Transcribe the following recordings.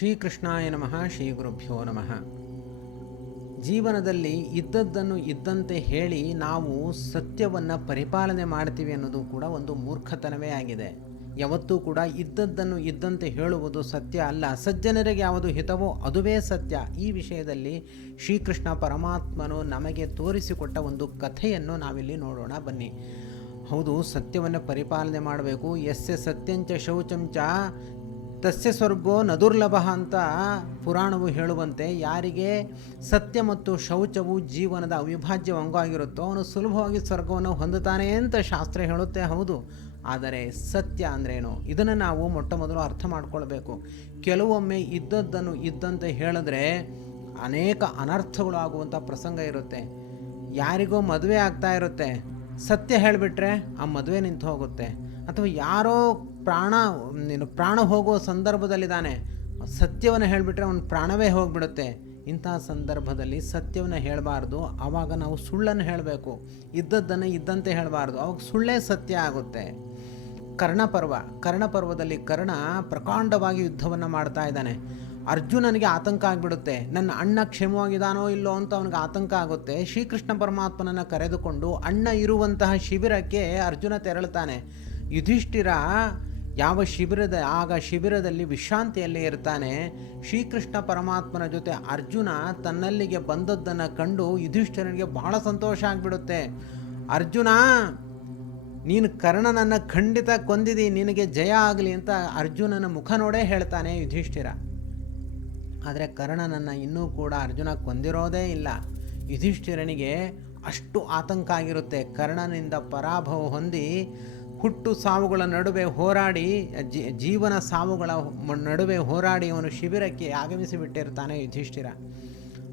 ಶ್ರೀಕೃಷ್ಣಾಯ ನಮಃ ಶ್ರೀ ಗುರುಭ್ಯೋ ನಮಃ. ಜೀವನದಲ್ಲಿ ಇದ್ದದ್ದನ್ನು ಇದ್ದಂತೆ ಹೇಳಿ ನಾವು ಸತ್ಯವನ್ನು ಪರಿಪಾಲನೆ ಮಾಡ್ತೀವಿ ಅನ್ನೋದು ಕೂಡ ಒಂದು ಮೂರ್ಖತನವೇ ಆಗಿದೆ. ಯಾವತ್ತೂ ಕೂಡ ಇದ್ದದ್ದನ್ನು ಇದ್ದಂತೆ ಹೇಳುವುದು ಸತ್ಯ ಅಲ್ಲ. ಸಜ್ಜನರಿಗೆ ಯಾವುದು ಹಿತವೋ ಅದುವೇ ಸತ್ಯ. ಈ ವಿಷಯದಲ್ಲಿ ಶ್ರೀಕೃಷ್ಣ ಪರಮಾತ್ಮನು ನಮಗೆ ತೋರಿಸಿಕೊಟ್ಟ ಒಂದು ಕಥೆಯನ್ನು ನಾವಿಲ್ಲಿ ನೋಡೋಣ, ಬನ್ನಿ. ಹೌದು, ಸತ್ಯವನ್ನು ಪರಿಪಾಲನೆ ಮಾಡಬೇಕು. ಎಸ್ ಎ ಸತ್ಯಂಚ ಶೌಚಂಚ ತಸ್ಯ ಸ್ವರ್ಗೋ ನದುರ್ಲಭ ಅಂತ ಪುರಾಣವು ಹೇಳುವಂತೆ ಯಾರಿಗೆ ಸತ್ಯ ಮತ್ತು ಶೌಚವು ಜೀವನದ ಅವಿಭಾಜ್ಯ ಅಂಗವಾಗಿರುತ್ತೋ ಅವನು ಸುಲಭವಾಗಿ ಸ್ವರ್ಗವನ್ನು ಹೊಂದುತ್ತಾನೆ ಅಂತ ಶಾಸ್ತ್ರ ಹೇಳುತ್ತೆ, ಹೌದು. ಆದರೆ ಸತ್ಯ ಅಂದ್ರೇನು? ಇದನ್ನು ನಾವು ಮೊಟ್ಟ ಮೊದಲು ಅರ್ಥ ಮಾಡಿಕೊಳ್ಬೇಕು. ಕೆಲವೊಮ್ಮೆ ಇದ್ದದ್ದನ್ನು ಇದ್ದಂತೆ ಹೇಳಿದ್ರೆ ಅನೇಕ ಅನರ್ಥಗಳು ಆಗುವಂಥ ಪ್ರಸಂಗ ಇರುತ್ತೆ. ಯಾರಿಗೋ ಮದುವೆ ಆಗ್ತಾ ಇರುತ್ತೆ. ಸತ್ಯ ಹೇಳಿಬಿಟ್ರೆ ಆ ಮದುವೆ ನಿಂತು ಹೋಗುತ್ತೆ. ಅಥವಾ ಯಾರೋ ಪ್ರಾಣ, ನೀನು ಪ್ರಾಣ ಹೋಗುವ ಸಂದರ್ಭದಲ್ಲಿದ್ದಾನೆ, ಸತ್ಯವನ್ನು ಹೇಳಿಬಿಟ್ರೆ ಅವನ ಪ್ರಾಣವೇ ಹೋಗಿಬಿಡುತ್ತೆ. ಇಂತಹ ಸಂದರ್ಭದಲ್ಲಿ ಸತ್ಯವನ್ನು ಹೇಳಬಾರ್ದು. ಆವಾಗ ನಾವು ಸುಳ್ಳನ್ನು ಹೇಳಬೇಕು. ಇದ್ದದ್ದನ್ನು ಇದ್ದಂತೆ ಹೇಳಬಾರ್ದು. ಅವಾಗ ಸುಳ್ಳೇ ಸತ್ಯ ಆಗುತ್ತೆ. ಕರ್ಣಪರ್ವ, ಕರ್ಣಪರ್ವದಲ್ಲಿ ಕರ್ಣ ಪ್ರಕಾಂಡವಾಗಿ ಯುದ್ಧವನ್ನು ಮಾಡ್ತಾ ಇದ್ದಾನೆ. ಅರ್ಜುನನಿಗೆ ಆತಂಕ ಆಗಿಬಿಡುತ್ತೆ. ನನ್ನ ಅಣ್ಣ ಕ್ಷೇಮವಾಗಿದ್ದಾನೋ ಇಲ್ಲೋ ಅಂತ ಅವನಿಗೆ ಆತಂಕ ಆಗುತ್ತೆ. ಶ್ರೀಕೃಷ್ಣ ಪರಮಾತ್ಮನನ್ನು ಕರೆದುಕೊಂಡು ಅಣ್ಣ ಇರುವಂತಹ ಶಿಬಿರಕ್ಕೆ ಅರ್ಜುನ ತೆರಳುತ್ತಾನೆ. ಯುಧಿಷ್ಠಿರ ಯಾವ ಶಿಬಿರದ, ಆಗ ಶಿಬಿರದಲ್ಲಿ ವಿಶ್ರಾಂತಿಯಲ್ಲಿ ಇರ್ತಾನೆ. ಶ್ರೀಕೃಷ್ಣ ಪರಮಾತ್ಮನ ಜೊತೆ ಅರ್ಜುನ ತನ್ನಲ್ಲಿಗೆ ಬಂದದ್ದನ್ನು ಕಂಡು ಯುಧಿಷ್ಠಿರನಿಗೆ ಬಹಳ ಸಂತೋಷ ಆಗಿಬಿಡುತ್ತೆ. ಅರ್ಜುನ, ನೀನು ಕರ್ಣನನ್ನು ಖಂಡಿತ ಕೊಂದಿದಿ, ನಿನಗೆ ಜಯ ಆಗಲಿ ಅಂತ ಅರ್ಜುನನ ಮುಖ ನೋಡೇ ಹೇಳ್ತಾನೆ ಯುಧಿಷ್ಠಿರ. ಆದರೆ ಕರ್ಣನನ್ನು ಇನ್ನೂ ಕೂಡ ಅರ್ಜುನ ಕೊಂದಿರೋದೇ ಇಲ್ಲ. ಯುಧಿಷ್ಠಿರನಿಗೆ ಅಷ್ಟು ಆತಂಕ ಆಗಿರುತ್ತೆ. ಕರ್ಣನಿಂದ ಪರಾಭವ ಹೊಂದಿ ಹುಟ್ಟು ಸಾವುಗಳ ನಡುವೆ ಹೋರಾಡಿ ಜೀವನ ಸಾವುಗಳ ನಡುವೆ ಹೋರಾಡಿ ಅವನು ಶಿಬಿರಕ್ಕೆ ಆಗಮಿಸಿಬಿಟ್ಟಿರ್ತಾನೆ ಯುಧಿಷ್ಠಿರ.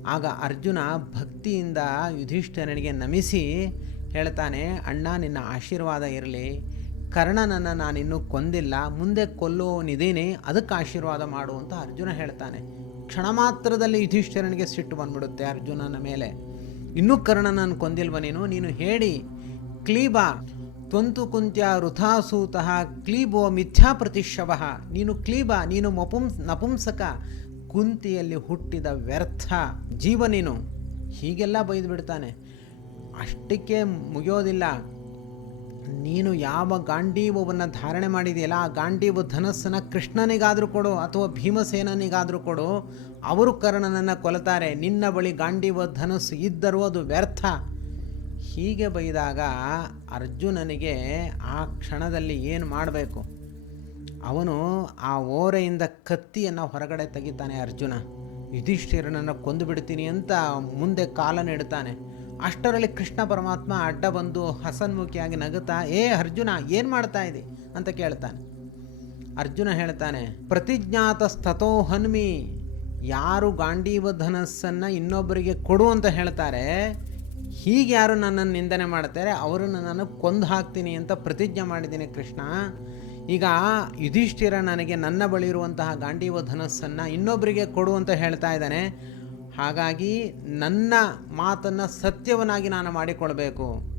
ಆಗ ಅರ್ಜುನ ಭಕ್ತಿಯಿಂದ ಯುಧಿಷ್ಠಿರನಿಗೆ ನಮಿಸಿ ಹೇಳ್ತಾನೆ, ಅಣ್ಣ, ನಿನ್ನ ಆಶೀರ್ವಾದ ಇರಲಿ. ಕರ್ಣನನ್ನು ನಾನಿನ್ನೂ ಕೊಂದಿಲ್ಲ. ಮುಂದೆ ಕೊಲ್ಲುವವನಿದ್ದೀನಿ. ಅದಕ್ಕೆ ಆಶೀರ್ವಾದ ಮಾಡು ಅಂತ ಅರ್ಜುನ ಹೇಳ್ತಾನೆ. ಕ್ಷಣ ಮಾತ್ರದಲ್ಲಿ ಯುಧಿಷ್ಠಿರನಿಗೆ ಸಿಟ್ಟು ಬಂದ್ಬಿಡುತ್ತೆ ಅರ್ಜುನನ ಮೇಲೆ. ಇನ್ನೂ ಕರ್ಣನನ್ನು ಕೊಂದಿಲ್ವ ನೀನು? ನೀನು ಹೇಳಿ. ಕ್ಲೀಬ ತ್ವಂತು ಕುಂತ್ಯ ವೃಥಾಸೂತಃ ಕ್ಲೀಬೋ ಮಿಥ್ಯಾ ಪ್ರತಿಶವ ನೀನು ಕ್ಲೀಬ, ನೀನು ಮಪುಂ, ನಪುಂಸಕ. ಕುಂತಿಯಲ್ಲಿ ಹುಟ್ಟಿದ ವ್ಯರ್ಥ ಜೀವ ನೀನು. ಹೀಗೆಲ್ಲ ಬೈದು ಬಿಡ್ತಾನೆ ಅಷ್ಟಕ್ಕೆ ಮುಗಿಯೋದಿಲ್ಲ. ನೀನು ಯಾವ ಗಾಂಡೀವವನ್ನು ಧಾರಣೆ ಮಾಡಿದೆಯಲ್ಲ, ಆ ಗಾಂಡೀವ ಧನಸ್ಸನ್ನು ಕೃಷ್ಣನಿಗಾದರೂ ಕೊಡು ಅಥವಾ ಭೀಮಸೇನನಿಗಾದರೂ ಕೊಡು, ಅವರು ಕರ್ಣನನ್ನು ಕೊಲತಾರೆ. ನಿನ್ನ ಬಳಿ ಗಾಂಡೀವ ಧನಸ್ಸು ಇದ್ದರೂ ಅದು ವ್ಯರ್ಥ. ಹೀಗೆ ಬೈದಾಗ ಅರ್ಜುನನಿಗೆ ಆ ಕ್ಷಣದಲ್ಲಿ ಏನು ಮಾಡಬೇಕು? ಅವನು ಆ ಓರೆಯಿಂದ ಕತ್ತಿಯನ್ನು ಹೊರಗಡೆ ತೆಗಿತಾನೆ ಅರ್ಜುನ. ಯುಧಿಷ್ಠಿರನನ್ನು ಕೊಂದು ಬಿಡ್ತೀನಿ ಅಂತ ಮುಂದೆ ಕಾಲ ಇಡ್ತಾನೆ. ಅಷ್ಟರಲ್ಲಿ ಕೃಷ್ಣ ಪರಮಾತ್ಮ ಅಡ್ಡ ಬಂದು ಹಸನ್ಮುಖಿಯಾಗಿ ನಗುತ್ತಾ, ಏ ಅರ್ಜುನ, ಏನು ಮಾಡ್ತಾ ಇದ್ದಿ? ಅಂತ ಕೇಳ್ತಾನೆ. ಅರ್ಜುನ ಹೇಳ್ತಾನೆ ಪ್ರತಿಜ್ಞಾತಸ್ತಥೋ ಹನ್ಮಿ, ಯಾರು ಗಾಂಡೀವ ಧನಸ್ಸನ್ನು ಇನ್ನೊಬ್ಬರಿಗೆ ಕೊಡು ಅಂತ ಹೇಳ್ತಾರೆ. ಹೀಗೆ ಯಾರು ನನ್ನನ್ನು ನಿಂದನೆ ಮಾಡ್ತಾರೆ ಅವರನ್ನು ನಾನು ಕೊಂದು ಹಾಕ್ತೀನಿ ಅಂತ ಪ್ರತಿಜ್ಞೆ ಮಾಡಿದ್ದೀನಿ ಕೃಷ್ಣ. ಈಗ ಯುಧಿಷ್ಠಿರ ನನಗೆ ನನ್ನ ಬಳಿ ಇರುವಂತಹ ಗಾಂಡೀವ ಧನಸ್ಸನ್ನು ಇನ್ನೊಬ್ಬರಿಗೆ ಕೊಡು ಅಂತ ಹೇಳ್ತಾ ಇದ್ದಾನೆ. ಹಾಗಾಗಿ ನನ್ನ ಮಾತನ್ನು ಸತ್ಯವನ್ನಾಗಿ ನಾನು ಮಾಡಿಕೊಳ್ಬೇಕು.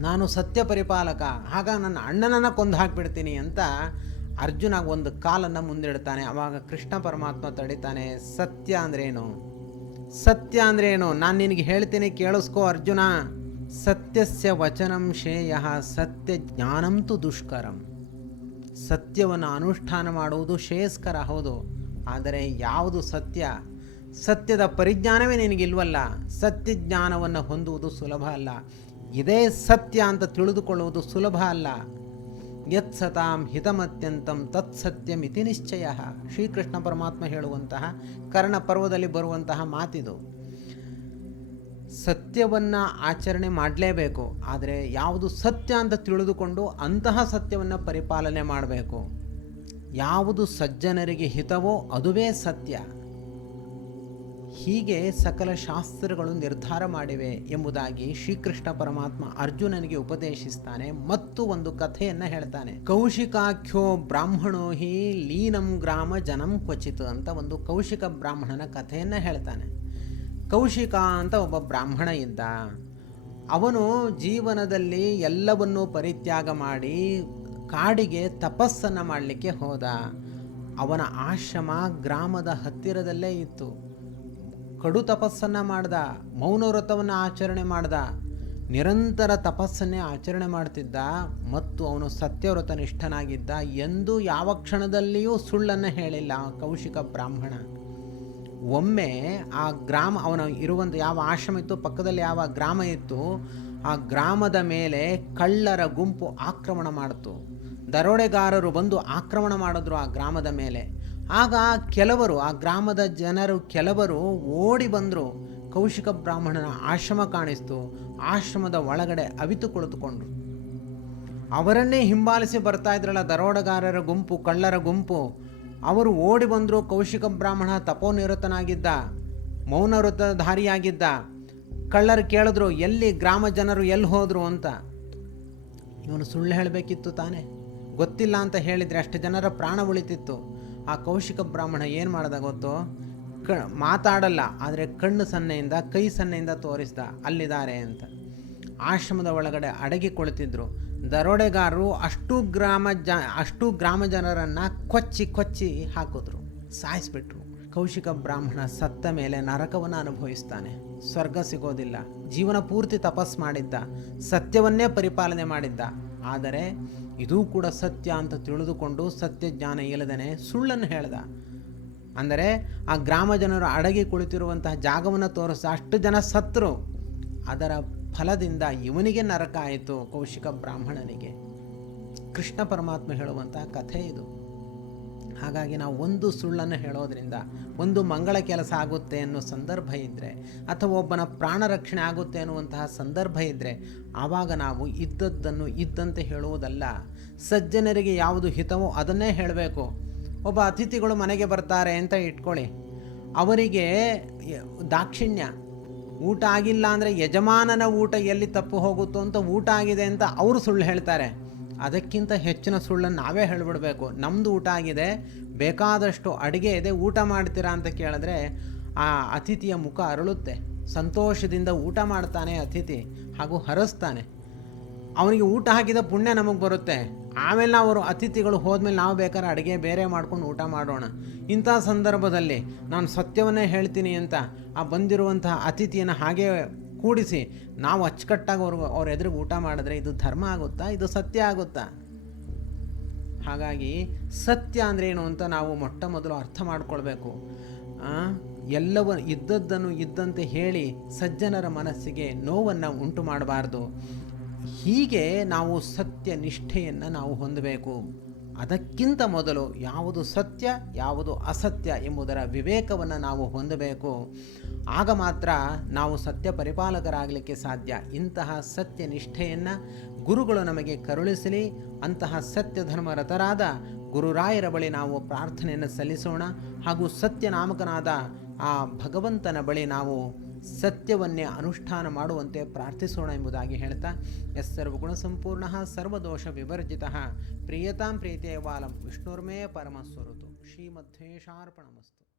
ನಾನು ಸತ್ಯ ಪರಿಪಾಲಕ ಆಗ ನನ್ನ ಅಣ್ಣನನ್ನು ಕೊಂದು ಹಾಕಿಬಿಡ್ತೀನಿ ಅಂತ ಅರ್ಜುನ ಒಂದು ಕಾಲನ್ನು ಮುಂದಿಡ್ತಾನೆ. ಅವಾಗ ಕೃಷ್ಣ ಪರಮಾತ್ಮ ತಡಿತಾನೆ, ಸತ್ಯ ಅಂದ್ರೇನು? ಸತ್ಯ ಅಂದ್ರೇನು ನಾನು ನಿನಗೆ ಹೇಳ್ತೀನಿ, ಕೇಳಿಸ್ಕೋ ಅರ್ಜುನ. ಸತ್ಯಸ್ಯ ವಚನಂ ಶ್ರೇಯ, ಸತ್ಯ ಜ್ಞಾನಂತು ದುಷ್ಕರಂ. ಸತ್ಯವನ್ನು ಅನುಷ್ಠಾನ ಮಾಡುವುದು ಶ್ರೇಯಸ್ಕರ, ಹೌದು. ಆದರೆ ಯಾವುದು ಸತ್ಯ? ಸತ್ಯದ ಪರಿಜ್ಞಾನವೇ ನಿನಗಿಲ್ವಲ್ಲ? ಸತ್ಯ ಜ್ಞಾನವನ್ನು ಹೊಂದುವುದು ಸುಲಭ ಅಲ್ಲ. ಇದೇ ಸತ್ಯ ಅಂತ ತಿಳಿದುಕೊಳ್ಳುವುದು ಸುಲಭ ಅಲ್ಲ. ಯತ್ ಸತಾಂ ಹಿತಮತ್ಯಂತಂ ತತ್ಸತ್ಯಂ ಇತಿ ನಿಶ್ಚಯ. ಶ್ರೀಕೃಷ್ಣ ಪರಮಾತ್ಮ ಹೇಳುವಂತಹ ಕರ್ಣ ಪರ್ವದಲ್ಲಿ ಬರುವಂತಹ ಮಾತಿದು. ಸತ್ಯವನ್ನು ಆಚರಣೆ ಮಾಡಲೇಬೇಕು. ಆದರೆ ಯಾವುದು ಸತ್ಯ ಅಂತ ತಿಳಿದುಕೊಂಡು ಅಂತಹ ಸತ್ಯವನ್ನು ಪರಿಪಾಲನೆ ಮಾಡಬೇಕು. ಯಾವುದು ಸಜ್ಜನರಿಗೆ ಹಿತವೋ ಅದುವೇ ಸತ್ಯ. ಹೀಗೆ ಸಕಲ ಶಾಸ್ತ್ರಗಳು ನಿರ್ಧಾರ ಮಾಡಿವೆ ಎಂಬುದಾಗಿ ಶ್ರೀಕೃಷ್ಣ ಪರಮಾತ್ಮ ಅರ್ಜುನನಿಗೆ ಉಪದೇಶಿಸ್ತಾನೆ ಮತ್ತು ಒಂದು ಕಥೆಯನ್ನು ಹೇಳ್ತಾನೆ. ಕೌಶಿಕಾಖ್ಯೋ ಬ್ರಾಹ್ಮಣೋ ಹಿ ಲೀನಂ ಗ್ರಾಮ ಜನಂ ಕ್ವಚಿತ್ ಅಂತ ಒಂದು ಕೌಶಿಕ ಬ್ರಾಹ್ಮಣನ ಕಥೆಯನ್ನು ಹೇಳ್ತಾನೆ. ಕೌಶಿಕ ಅಂತ ಒಬ್ಬ ಬ್ರಾಹ್ಮಣ ಇದ್ದ. ಅವನು ಜೀವನದಲ್ಲಿ ಎಲ್ಲವನ್ನೂ ಪರಿತ್ಯಾಗ ಮಾಡಿ ಕಾಡಿಗೆ ತಪಸ್ಸನ್ನು ಮಾಡಲಿಕ್ಕೆ ಹೋದ. ಅವನ ಆಶ್ರಮ ಗ್ರಾಮದ ಹತ್ತಿರದಲ್ಲೇ ಇತ್ತು. ಕಡು ತಪಸ್ಸನ್ನು ಮಾಡ್ದ ಮೌನ ವ್ರತವನ್ನು ಆಚರಣೆ ಮಾಡ್ದ, ನಿರಂತರ ತಪಸ್ಸನ್ನೇ ಆಚರಣೆ ಮಾಡ್ತಿದ್ದ ಮತ್ತು ಅವನು ಸತ್ಯವ್ರತ ನಿಷ್ಠನಾಗಿದ್ದ ಎಂದು ಯಾವ ಕ್ಷಣದಲ್ಲಿಯೂ ಸುಳ್ಳನ್ನು ಹೇಳಿಲ್ಲ ಕೌಶಿಕ ಬ್ರಾಹ್ಮಣ. ಒಮ್ಮೆ ಆ ಗ್ರಾಮ, ಅವನ ಇರುವಂಥ ಯಾವ ಆಶ್ರಮ ಇತ್ತು, ಪಕ್ಕದಲ್ಲಿ ಯಾವ ಗ್ರಾಮ ಇತ್ತು, ಆ ಗ್ರಾಮದ ಮೇಲೆ ಕಳ್ಳರ ಗುಂಪು ಆಕ್ರಮಣ ಮಾಡಿತು. ದರೋಡೆಗಾರರು ಬಂದು ಆಕ್ರಮಣ ಮಾಡಿದ್ರು ಆ ಗ್ರಾಮದ ಮೇಲೆ. ಆಗ ಕೆಲವರು, ಆ ಗ್ರಾಮದ ಜನರು, ಕೆಲವರು ಓಡಿ ಬಂದರು. ಕೌಶಿಕ ಬ್ರಾಹ್ಮಣನ ಆಶ್ರಮ ಕಾಣಿಸ್ತು. ಆಶ್ರಮದ ಒಳಗಡೆ ಅವಿತು ಕುಳಿತುಕೊಂಡ್ರು. ಅವರನ್ನೇ ಹಿಂಬಾಲಿಸಿ ಬರ್ತಾ ಇದ್ರಲ್ಲ ದರೋಡಗಾರರ ಗುಂಪು, ಕಳ್ಳರ ಗುಂಪು. ಅವರು ಓಡಿ ಬಂದರು, ಕೌಶಿಕ ಬ್ರಾಹ್ಮಣ ತಪೋನಿರತನಾಗಿದ್ದ ಮೌನ ಧಾರಿಯಾಗಿದ್ದ ಕಳ್ಳರು ಕೇಳಿದ್ರು, ಎಲ್ಲಿ ಗ್ರಾಮ ಜನರು ಎಲ್ಲಿ ಹೋದರು ಅಂತ. ಇವನು ಸುಳ್ಳು ಹೇಳಬೇಕಿತ್ತು ತಾನೇ? ಗೊತ್ತಿಲ್ಲ ಅಂತ ಹೇಳಿದರೆ ಅಷ್ಟು ಜನರ ಪ್ರಾಣ ಉಳಿತಿತ್ತು. ಆ ಕೌಶಿಕ ಬ್ರಾಹ್ಮಣ ಏನು ಮಾಡ್ದ ಗೊತ್ತು? ಕ, ಮಾತಾಡಲ್ಲ, ಆದರೆ ಕಣ್ಣು ಸನ್ನೆಯಿಂದ, ಕೈ ಸನ್ನೆಯಿಂದ ತೋರಿಸ್ದ, ಅಲ್ಲಿದ್ದಾರೆ ಅಂತ. ಆಶ್ರಮದ ಒಳಗಡೆ ಅಡಗಿ ದರೋಡೆಗಾರರು ಅಷ್ಟು ಗ್ರಾಮ ಜ, ಅಷ್ಟು ಗ್ರಾಮ ಜನರನ್ನು ಕೊಚ್ಚಿ ಕೊಚ್ಚಿ ಹಾಕಿದ್ರು. ಸಾಯಿಸ್ಬಿಟ್ರು. ಕೌಶಿಕ ಬ್ರಾಹ್ಮಣ ಸತ್ತ ಮೇಲೆ ನರಕವನ್ನು ಅನುಭವಿಸ್ತಾನೆ. ಸ್ವರ್ಗ ಸಿಗೋದಿಲ್ಲ. ಜೀವನ ಪೂರ್ತಿ ತಪಸ್ ಮಾಡಿದ್ದ. ಸತ್ಯವನ್ನೇ ಪರಿಪಾಲನೆ ಮಾಡಿದ್ದ. ಆದರೆ ಇದೂ ಕೂಡ ಸತ್ಯ ಅಂತ ತಿಳಿದುಕೊಂಡು ಸತ್ಯ ಜ್ಞಾನ ಇಲ್ಲದೇ ಸುಳ್ಳನ್ನು ಹೇಳ್ದ. ಅಂದರೆ ಆ ಗ್ರಾಮ ಜನರು ಅಡಗಿ ಕುಳಿತಿರುವಂತಹ ಜಾಗವನ್ನು ತೋರಿಸ ಅಷ್ಟು ಜನ ಸತ್ರು. ಅದರ ಫಲದಿಂದ ಇವನಿಗೆ ನರಕ ಆಯಿತು ಕೌಶಿಕ ಬ್ರಾಹ್ಮಣನಿಗೆ. ಕೃಷ್ಣ ಪರಮಾತ್ಮ ಹೇಳುವಂತಹ ಕಥೆ ಇದು. ಹಾಗಾಗಿ ನಾವು ಒಂದು ಸುಳ್ಳನ್ನು ಹೇಳೋದ್ರಿಂದ, ಒಂದು ಮಂಗಳ ಕೆಲಸ ಆಗುತ್ತೆ ಅನ್ನೋ ಸಂದರ್ಭ ಇದ್ದರೆ ಅಥವಾ ಒಬ್ಬನ ಪ್ರಾಣ ರಕ್ಷಣೆ ಆಗುತ್ತೆ ಅನ್ನುವಂತಹ ಸಂದರ್ಭ ಇದ್ದರೆ ಆವಾಗ ನಾವು ಇದ್ದದ್ದನ್ನು ಇದ್ದಂತೆ ಹೇಳುವುದಲ್ಲ. ಸಜ್ಜನರಿಗೆ ಯಾವುದು ಹಿತವೋ ಅದನ್ನೇ ಹೇಳಬೇಕು. ಒಬ್ಬ ಅತಿಥಿಗಳು ಮನೆಗೆ ಬರ್ತಾರೆ ಅಂತ ಇಟ್ಕೊಳ್ಳಿ. ಅವರಿಗೆ ದಾಕ್ಷಿಣ್ಯ, ಊಟ ಆಗಿಲ್ಲ ಅಂದರೆ ಯಜಮಾನನ ಊಟ ಎಲ್ಲಿ ತಪ್ಪು ಹೋಗುತ್ತೋ ಅಂತ ಊಟ ಆಗಿದೆ ಅಂತ ಅವರು ಸುಳ್ಳು ಹೇಳ್ತಾರೆ. ಅದಕ್ಕಿಂತ ಹೆಚ್ಚಿನ ಸುಳ್ಳನ್ನು ನಾವೇ ಹೇಳ್ಬಿಡ್ಬೇಕು. ನಮ್ಮದು ಊಟ ಆಗಿದೆ, ಬೇಕಾದಷ್ಟು ಅಡುಗೆ ಇದೆ, ಊಟ ಮಾಡ್ತೀರಾ ಅಂತ ಕೇಳಿದ್ರೆ ಆ ಅತಿಥಿಯ ಮುಖ ಅರಳುತ್ತೆ. ಸಂತೋಷದಿಂದ ಊಟ ಮಾಡ್ತಾನೆ ಅತಿಥಿ ಹಾಗೂ ಹರಸ್ತಾನೆ. ಅವನಿಗೆ ಊಟ ಹಾಕಿದ ಪುಣ್ಯ ನಮಗೆ ಬರುತ್ತೆ. ಆಮೇಲೆ ನಾವು ಅವರು ಅತಿಥಿಗಳು ಹೋದ್ಮೇಲೆ ನಾವು ಬೇಕಾದ್ರೆ ಅಡುಗೆ ಬೇರೆ ಮಾಡ್ಕೊಂಡು ಊಟ ಮಾಡೋಣ. ಇಂಥ ಸಂದರ್ಭದಲ್ಲಿ ನಾನು ಸತ್ಯವನ್ನೇ ಹೇಳ್ತೀನಿ ಅಂತ ಆ ಬಂದಿರುವಂತಹ ಅತಿಥಿಯನ್ನು ಹಾಗೆ ಕೂಡಿಸಿ, ನಾವು ಅಚ್ಚುಕಟ್ಟಾಗಿ ಅವ್ರಿಗೆ ಅವ್ರ ಎದುರಿಗೆ ಊಟ ಮಾಡಿದ್ರೆ ಇದು ಧರ್ಮ ಆಗುತ್ತಾ, ಇದು ಸತ್ಯ ಆಗುತ್ತಾ? ಹಾಗಾಗಿ ಸತ್ಯ ಅಂದರೆ ಏನು ಅಂತ ನಾವು ಮೊಟ್ಟ ಮೊದಲು ಅರ್ಥ ಮಾಡಿಕೊಳ್ಬೇಕು. ಎಲ್ಲವ ಇದ್ದದ್ದನ್ನು ಇದ್ದಂತೆ ಹೇಳಿ ಸಜ್ಜನರ ಮನಸ್ಸಿಗೆ ನೋವನ್ನು ಉಂಟು ಮಾಡಬಾರ್ದು. ಹೀಗೆ ನಾವು ಸತ್ಯ ನಿಷ್ಠೆಯನ್ನು ನಾವು ಹೊಂದಬೇಕು. ಅದಕ್ಕಿಂತ ಮೊದಲು ಯಾವುದು ಸತ್ಯ, ಯಾವುದು ಅಸತ್ಯ ಎಂಬುದರ ವಿವೇಕವನ್ನು ನಾವು ಹೊಂದಬೇಕು. ಆಗ ಮಾತ್ರ ನಾವು ಸತ್ಯ ಪರಿಪಾಲಕರಾಗಲಿಕ್ಕೆ ಸಾಧ್ಯ. ಇಂತಹ ಸತ್ಯ ನಿಷ್ಠೆಯನ್ನು ಗುರುಗಳು ನಮಗೆ ಕರುಳಿಸಲಿ. ಅಂತಹ ಸತ್ಯ ಧರ್ಮರಥರಾದ ಗುರುರಾಯರ ಬಳಿ ನಾವು ಪ್ರಾರ್ಥನೆಯನ್ನು ಸಲ್ಲಿಸೋಣ. ಹಾಗೂ ಸತ್ಯ ನಾಮಕನಾದ ಆ ಭಗವಂತನ ಬಳಿ ನಾವು ಸತ್ಯವನ್ನೇ ಅನುಷ್ಠಾನ ಮಾಡುವಂತೆ ಪ್ರಾರ್ಥಿಸೋಣ ಎಂಬುದಾಗಿ ಹೇಳ್ತಾ ಎಸ್ ಸರ್ವಗುಣ ಸಂಪೂರ್ಣ ಸರ್ವದೋಷ ವಿವರ್ಜಿತ. ಪ್ರಿಯತಾಂ ಪ್ರೀತಿಯ ವಾಲಂ ವಿಷ್ಣುರ್ಮೇ ಪರಮಸ್ವರುತು. ಶ್ರೀಮಧ್ವೇಶಾರ್ಪಣಮಸ್ತು